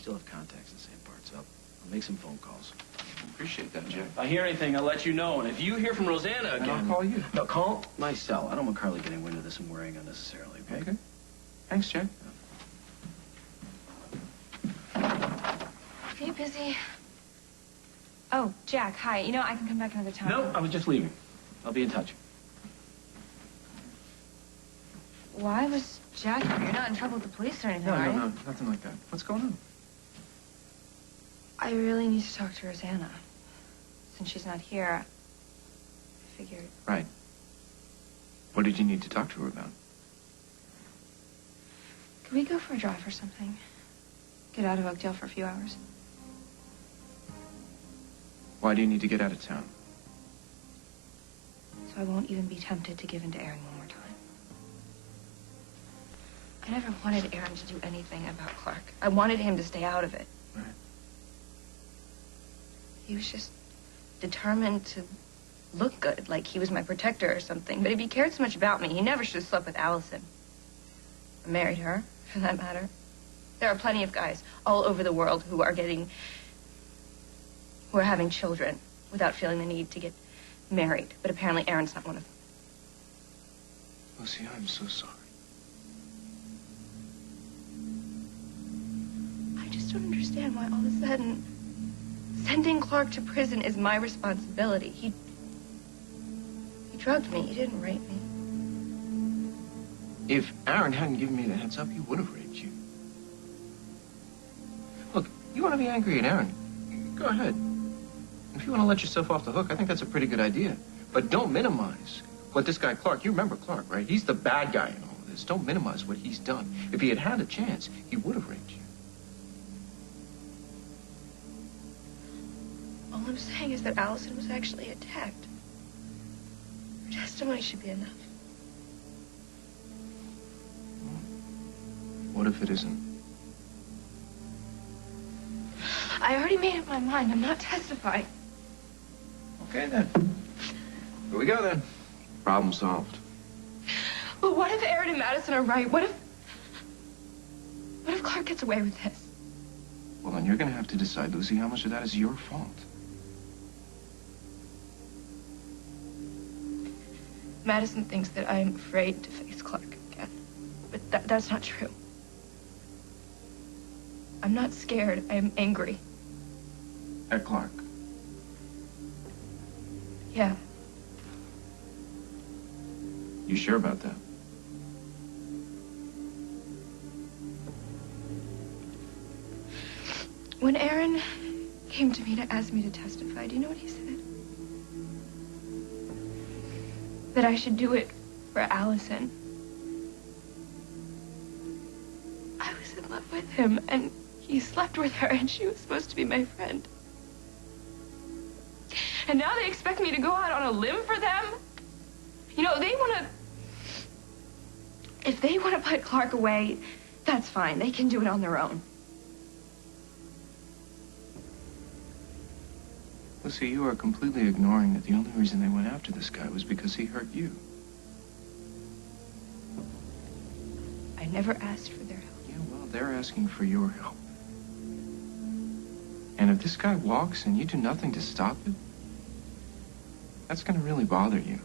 still have contacts in St. Bart's. I'll make some phone calls. Appreciate that, Jack. If I hear anything, I'll let you know. And if you hear from Rosanna again... I'll call you. No, call my cell. I don't want Carly getting wind of this and worrying unnecessarily, okay? Okay. Thanks, Jack. Are you busy? Oh, Jack, hi. You know, I can come back another time. No, I was just leaving. I'll be in touch. Why was Jack here? You're not in trouble with the police or anything, No, are you? no, nothing like that. What's going on? I really need to talk to Rosanna. Since she's not here, I figured... Right. What did you need to talk to her about? Could we go for a drive or something? Get out of Oakdale for a few hours? Why do you need to get out of town? So I won't even be tempted to give in to Aaron one more time. I never wanted Aaron to do anything about Clark. I wanted him to stay out of it. Right. He was just determined to look good, like he was my protector or something. But if he cared so much about me, he never should have slept with Allison. Or married her, for that matter. There are plenty of guys all over the world who are having children without feeling the need to get married. But apparently Aaron's not one of them. Lucy, I'm so sorry. I just don't understand why all of a sudden sending Clark to prison is my responsibility. He drugged me. He didn't rape me. If Aaron hadn't given me the heads up, he would have raped you. Look, you want to be angry at Aaron? Go ahead. If you want to let yourself off the hook, I think that's a pretty good idea. But don't minimize what this guy Clark, you remember Clark, right? He's the bad guy in all of this. Don't minimize what he's done. If he had had a chance, he would have raped you. All I'm saying is that Allison was actually attacked. Her testimony should be enough. What if it isn't? I already made up my mind. I'm not testifying. Okay, then. Here we go, then. Problem solved. But what if Aaron and Madison are right? What if Clark gets away with this? Well, then you're going to have to decide, Lucy, how much of that is your fault. Madison thinks that I'm afraid to face Clark again. But that's not true. I'm not scared. I am angry. At Clark? Yeah. You sure about that? When Aaron came to me to ask me to testify, do you know what he said? That I should do it for Allison. I was in love with him, and he slept with her, and she was supposed to be my friend. And now they expect me to go out on a limb for them? You know, if they want to put Clark away, that's fine. They can do it on their own. Lucy, you are completely ignoring that the only reason they went after this guy was because he hurt you. I never asked for their help. Yeah, well, they're asking for your help. And if this guy walks and you do nothing to stop it, that's going to really bother you.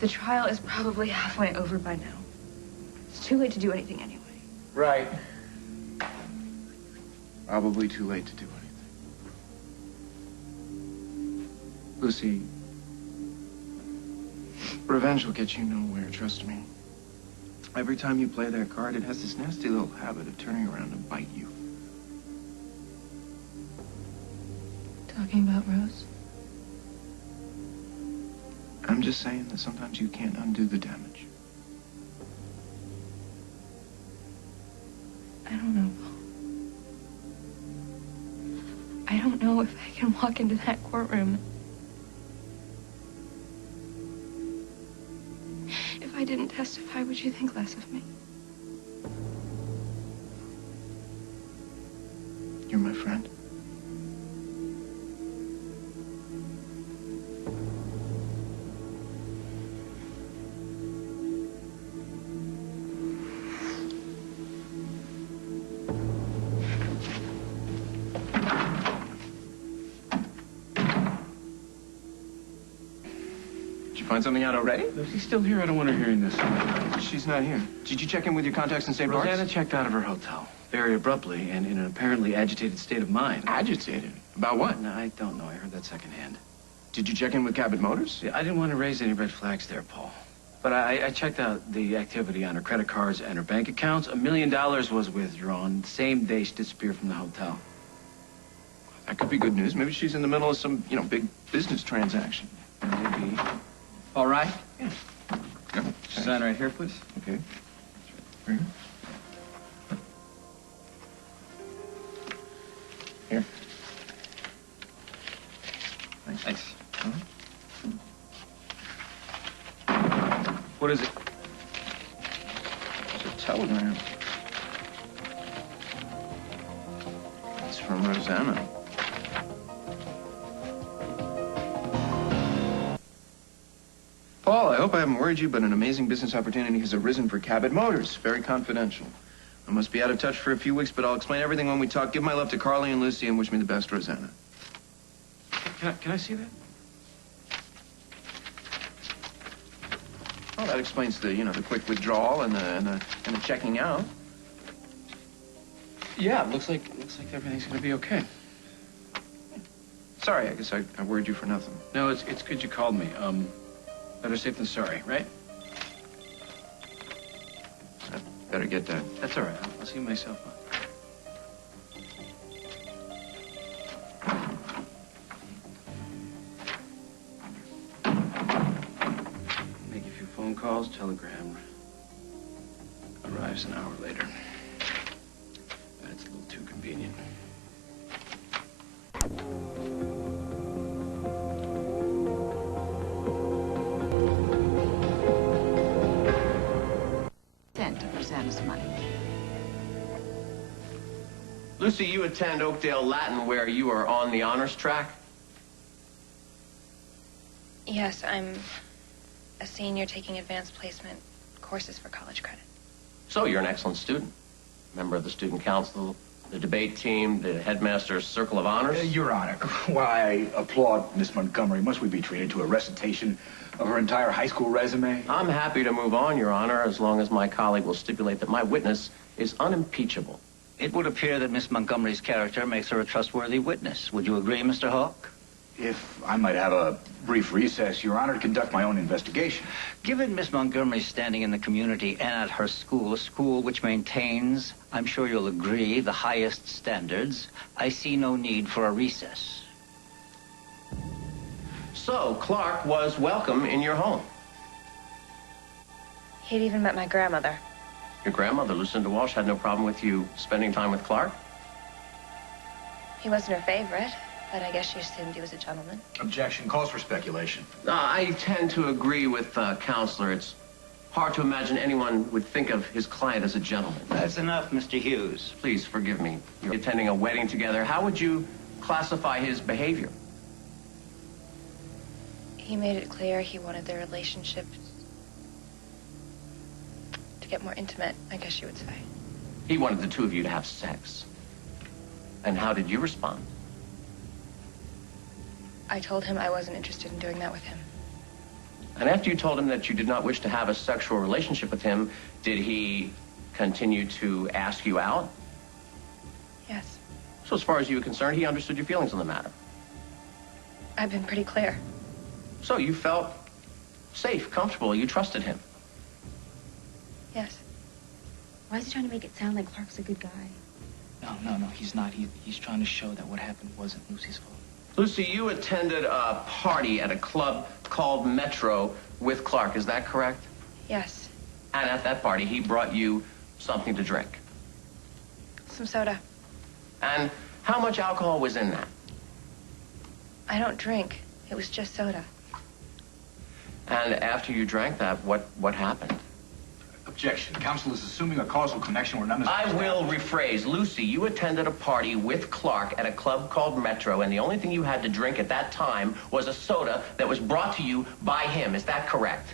The trial is probably halfway over by now. It's too late to do anything anyway. Right. Probably too late to do anything. Lucy, revenge will get you nowhere, trust me. Every time you play that card, it has this nasty little habit of turning around and bite you. Talking about Rose? I'm just saying that sometimes you can't undo the damage. I don't know. I don't know if I can walk into that courtroom. If I didn't testify, would you think less of me? You're my friend. find something out already? Lucy's still here. I don't want her hearing this. She's not here. Did you check in with your contacts in St. Bart's? Rosanna checked out of her hotel very abruptly and in an apparently agitated state of mind. Agitated? About what? No, I don't know. I heard that secondhand. Did you check in with Cabot Motors? Yeah, I didn't want to raise any red flags there, Paul. But I checked out the activity on her credit cards and her bank accounts. $1 million was withdrawn the same day she disappeared from the hotel. That could be good news. Maybe she's in the middle of some, big business transaction. Maybe. All right. Yeah. Go. Sign right here, please. Okay. Right here. Here. Thanks. What is it? It's a telegram. It's from Rosanna. Paul, I hope I haven't worried you, but an amazing business opportunity has arisen for Cabot Motors. Very confidential. I must be out of touch for a few weeks, but I'll explain everything when we talk. Give my love to Carly and Lucy and wish me the best, Rosanna. Can I see that? Well, that explains the, the quick withdrawal and the checking out. Yeah, looks like everything's gonna be okay. Sorry, I guess I worried you for nothing. No, it's good you called me. Better safe than sorry, right? I better get that. That's all right. I'll see myself up. Make a few phone calls, telegram. Arrives an hour later. That's a little too convenient. Of Rosanna's money. Lucy, you attend Oakdale Latin where you are on the honors track? Yes, I'm a senior taking advanced placement courses for college credit. So you're an excellent student. Member of the student council, the debate team, the headmaster's circle of honors? Your Honor, while I applaud Miss Montgomery, must we be treated to a recitation of her entire high school resume? I'm happy to move on, Your Honor, as long as my colleague will stipulate that my witness is unimpeachable. It would appear that Miss Montgomery's character makes her a trustworthy witness. Would you agree, Mr. Hawk? If I might have a brief recess, Your Honor, to conduct my own investigation. Given Miss Montgomery's standing in the community and at her school, a school which maintains, I'm sure you'll agree, the highest standards, I see no need for a recess. So, Clark was welcome in your home. He'd even met my grandmother. Your grandmother, Lucinda Walsh, had no problem with you spending time with Clark? He wasn't her favorite, but I guess she assumed he was a gentleman. Objection. Calls for speculation. I tend to agree with Counselor. It's hard to imagine anyone would think of his client as a gentleman. That's enough, Mr. Hughes. Please forgive me. You're attending a wedding together. How would you classify his behavior? He made it clear he wanted their relationship to get more intimate, I guess you would say. He wanted the two of you to have sex. And how did you respond? I told him I wasn't interested in doing that with him. And after you told him that you did not wish to have a sexual relationship with him, did he continue to ask you out? Yes. So as far as you were concerned, he understood your feelings on the matter. I've been pretty clear. So you felt safe, comfortable, you trusted him. Yes. Why is he trying to make it sound like Clark's a good guy? No, he's not. He's trying to show that what happened wasn't Lucy's fault. Lucy, you attended a party at a club called Metro with Clark, is that correct? Yes. And at that party, he brought you something to drink. Some soda. And how much alcohol was in that? I don't drink. It was just soda. And after you drank that, what happened? Objection. Counsel is assuming a causal connection where none is... I will rephrase. Lucy, you attended a party with Clark at a club called Metro, and the only thing you had to drink at that time was a soda that was brought to you by him. Is that correct?